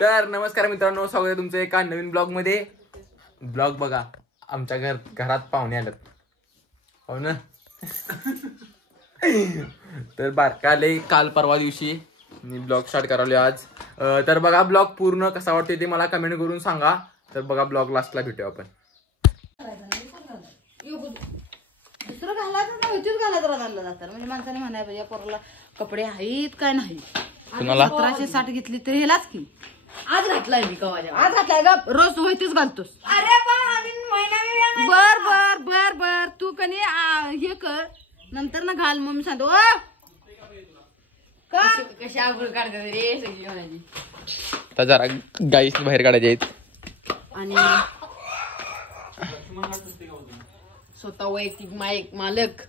तर नमस्कार मित्रांनो, स्वागत आहे तुमचं एका नवीन ब्लॉग मध्ये. ब्लॉग बघा, आमच्या घरात पाहुणे आलेत. हो ना. तर बारकाले काल परवा दिवशी मी ब्लॉग स्टार्ट करावले आज. तर बघा ब्लॉग पूर्ण कसा वाटतोय ते मला कमेंट करून सांगा. तर बघा ब्लॉग लास्टला भेटूया आपण. दुसरं घालायचं ना, इथेच घालायचं घाललं जातं. म्हणजे माणसाने म्हणाय पाहिजे पोराला कपडे आहेत काय नाही. 1760 घेतली तरी हेलाच की आज घातलाय मी कवाच्या आज घातलाय ग. रोज होईतच घालतोस. अरे बर बर बर बर तू कनी हे कर, नंतर ना घाल. मग मी सांगतो कशी आगळ काढते रे सगळी म्हणायची. आता जरा गाईस बाहेर काढायचे आहेत आणि स्वतः वैयक्तिक मालक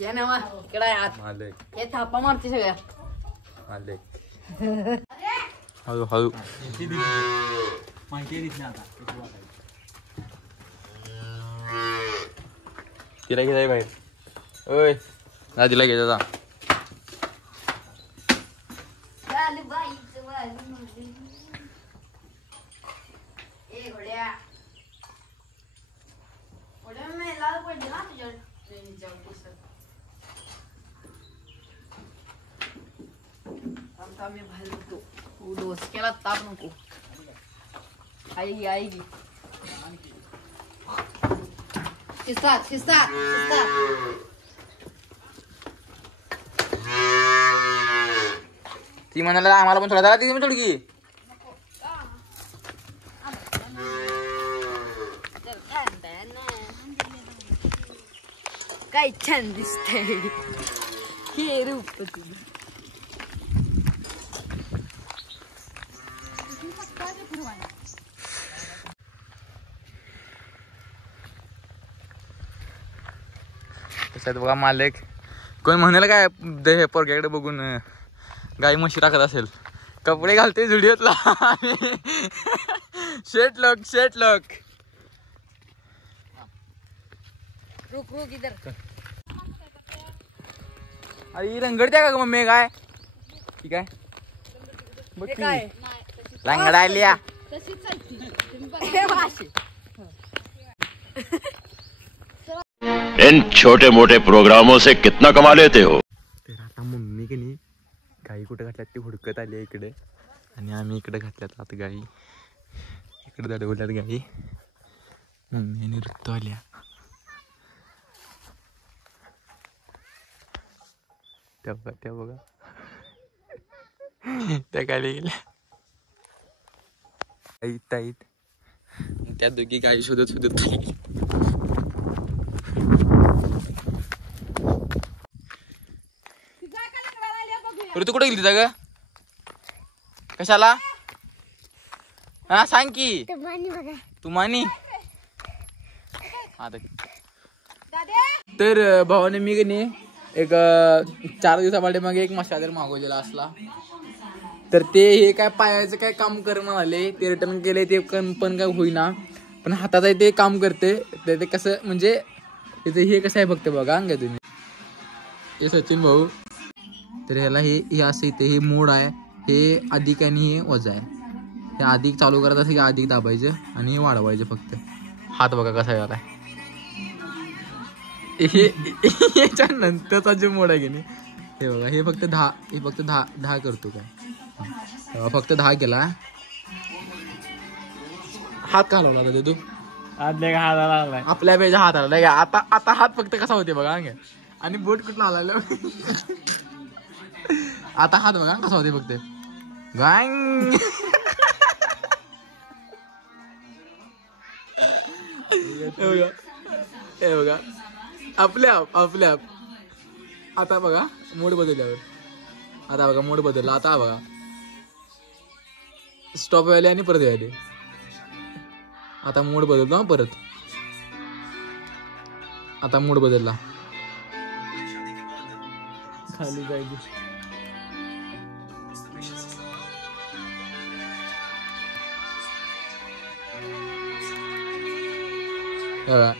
या नावा इकडे आत मालक हे थापा मारते सगळ्या मालक. हळू हळू तिला घ्याय बाहेर. ओय दादीला घे जा. मी बाहेर बघतो डोसक्याला ताप नको. आई शिस्तात शिस्तात शिस्तात. ती म्हणाला आम्हाला पण थोडा जरा ती थोडी की काय छान दिसतंय हे रूप तुझं. तसं बघा मालक. कोण म्हणाल काय हे पोरग्याकडे बघून गाई म्हशी टाकत असेल. कपडे घालते झुडिओतला. शेट लक रुक इधर. अरे रंगड द्या का मम्मी काय ठीक आहे बघ रंगड आल्या. इन छोटे मोटे प्रोग्रामों से कितना कमा लेते हो. तर आता मम्मी की नाही गाई कुठे घातल्यात ती हुडकत आली इकडे आणि आम्ही इकडे घातल्यात आता गाई. इकडे दडवल्यात गाई. मम्मी आणि ऋतू आल्या. त्या बघा त्या गाडी गेल्या ताईत. त्या दोघी गाई शोधत ऋतू कुठे गेली ग कशाला हा सांग की तुम्हानी. तर भावाने मी की नाही एक 4 दिवसापाठी मग एक मशादर मागवलेला असला. तर ते हे काय पायाचं काय काम कर म्हणाले. ते रिटर्न केले ते पण काय होईना. पण हाताचं ते काम करते. ते कसं म्हणजे त्याचं हे कसं आहे फक्त बघा अंग तुम्ही. हे सचिन भाऊ. तर ह्याला हे असं इथे हे मोड आहे. हे अधिक आणि हे वजा आहे. हे अधिक चालू करत असं की अधिक दाबायचं आणि हे वाढवायचं फक्त. हात बघा कसा झाला. याच्या नंतरचा जो मोड आहे की नाही हे बघा. हे फक्त 10 करतो काय. फक्त 10 केला. हात का लावला होता तू आपल्या पेजा हात आला का. आता हात फक्त कसा होते बघा अंग आणि बोट कुठला आला. आता हात बघा कसा होते फक्त गांग. हे बघा आपल्या आप आता बघा मोड बदलल्यावर. आता बघा मोड बदलला. आता बघा स्टॉप व्हायले आणि परत व्हायले. आता मोड बदलतो परत. आता मोड बदलला खाली जायची.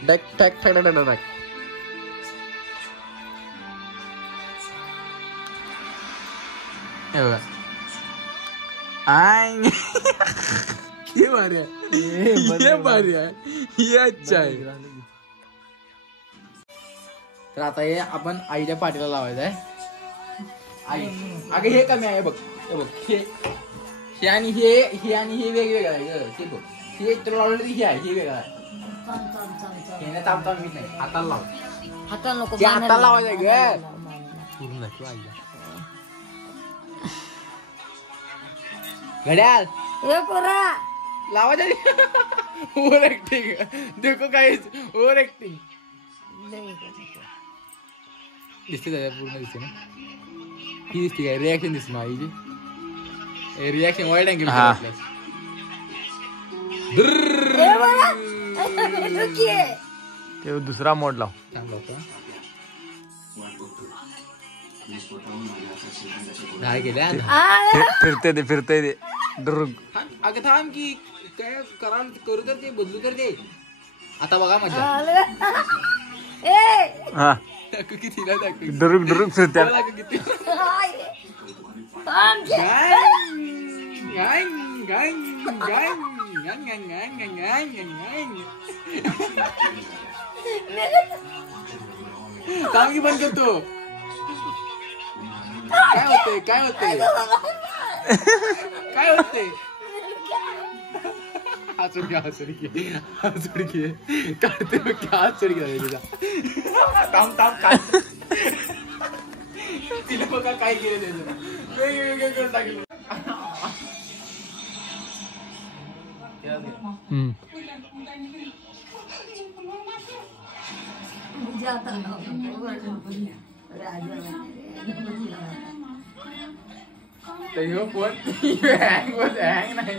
टॅक टॅक टॅक टॅक टॅक. हे बघा ये भारी आहे, ये भारी आहे, ये अच्छा आहे. तर आता हे आपण आईच्या पाठीला लावायचं आहे. आई अगं हे कमी आहे बघ, हे बघ हे आणि हे आणि हे वेगवेगळं आहे ग. हे बघ हे तर ऑलरेडी हे आहे, हे वेगळं आहे. हे नाही ताप मी नाही, हाताला लाव. हाताला नको, हाताला लावायचं ग. पूर्ण आईला घड्याळ लावायचं. ओव्हर ऍक्टिंग देखो काहीच ओव्हर ऍक्टिंग दिसते दादा, पूर्ण दिसते ना. ही दिसते काय रिॲक्शन दिसते ना आईची. रिॲक्शन वाईट अँगल. ते दुसरा मोड लाव. चांगला होता. फिरते ते डुरुग. अगं थांब की काय करू तर ते बदलू तर ते. आता बघा मजा. हा किती डुरुग फिरते. किती काम की बंद करतो. काय होते काय होते काय होते. हात सोड घे काढते हात सोड घे. थांब काय तिने बघा काय केलं त्याचं वेगवेगळे करून टाकलं. फोन हँग नाही,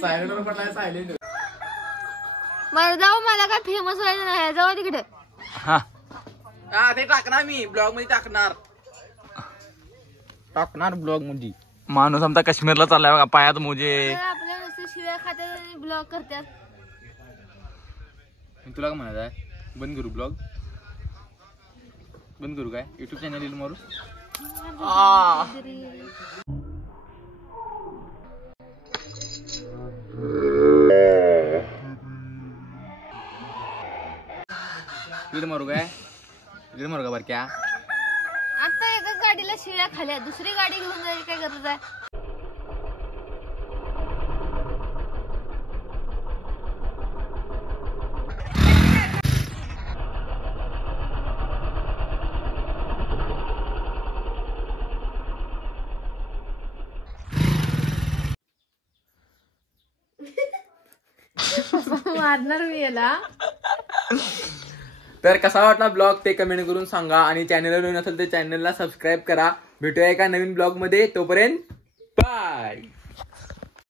सायलेंट वर पडलाय. सायलेंट बरं जाऊ, मला काय फेमस व्हायचं नाही, जाऊ तिकडे. हा ते टाकणार मी ब्लॉग मध्ये टाकणार ब्लॉग मध्ये. माणूस आमचा काश्मीरला चाललाय बघा, पायात मोजे. आपल्या नुसतं शिव्या खात्यात आणि ब्लॉग करतात. तुला काय म्हणायचं आहे, बंद करू ब्लॉग? बंद करू काय? युट्यूब चॅनल येईल मारू. मारू काय मारू का बरं क्या? आता एका गाडीला शिव्या खाल्या, दुसरी गाडी घेऊन जायची काय गरज आहे? मारणार मी याला. तर कसा वाटला ब्लॉग ते कमेंट करून सांगा आणि चॅनलवर नसेल तर चॅनलला सबस्क्राईब करा. भेटूया एका नवीन ब्लॉग मध्ये. तोपर्यंत